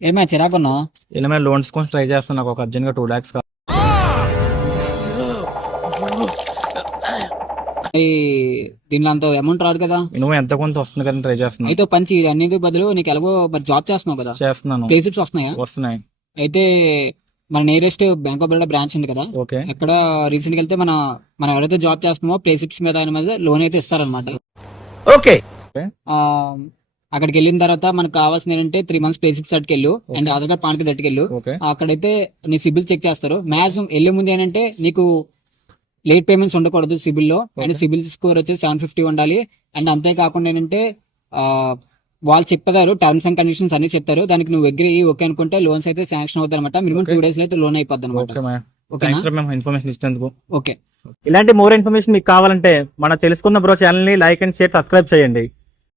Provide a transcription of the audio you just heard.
ఏమైనా చిరాకున్నా ఇలా లోన్స్ కోసం ట్రై చేస్తున్నా, నాకు ఒక అర్జెంట్ గా 2 lakhs కావాలి. దీనిలో అంత అమౌంట్ రాదు కదా. నువ్వు ఎంత కొంత వస్తుంది కదా ట్రై చేస్తున్నా. అయితే పంచి అన్నిటి బదులు నీకు ఎలాగో మరి జాబ్ చేస్తున్నావు కదా, చేస్తున్నాను. ప్లే స్లిప్స్ వస్తున్నాయా? వస్తున్నాయి. అయితే మన nearest bank of Baroda branch ఉంది కదా, ఓకే. అక్కడ రీసెంట్ గా వెళ్తే మనం ఎవరైతే జాబ్ చేస్తున్నామో ప్లే స్లిప్స్ మీద ఆయన మీద లోన్ అయితే ఇస్తారనమాట. ఓకే. అక్కడికి వెళ్ళిన తర్వాత మనకు కావాల్సింది ఏంటంటే 3 months ప్లే స్లిప్స్ అట్టుకెళ్ళు and Aadhaar card PAN card అట్టుకెళ్ళు. ఓకే. అక్కడైతే నీ సిబిల్ చెక్ చేస్తారు. మ్యాక్సిమం వెళ్ళే ముందు ఏంటంటే నీకు లేట్ పేమెంట్స్ ఉండకూడదు సిబిల్ లో, అండ్ సిబిల్ స్కోర్ వచ్చేసి 750 ఉండాలి. అండ్ అంతేకాకుండా ఏంటంటే వాళ్ళు చెప్తారు టర్మ్స్ అండ్ కండిషన్స్ అన్ని చెప్తారు, దానికి నువ్వు అగ్రీ ఓకే అనుకుంటే లోన్స్ అయితే శాంక్షన్ అవుతాయి అనమాట. మినిమం 2 days లో అయితే లోన్ అయిపోద్ది అనమాట. ఇన్ఫర్మేషన్ ఇచ్చినందుకు. ఓకే. ఇలాంటి మోర్ ఇన్ఫర్మేషన్ మీకు కావాలంటే మన తెలుసుకున్న బ్రో ఛానల్ ని లైక్ అండ్ షేర్ సబ్స్క్రైబ్ చేయండి.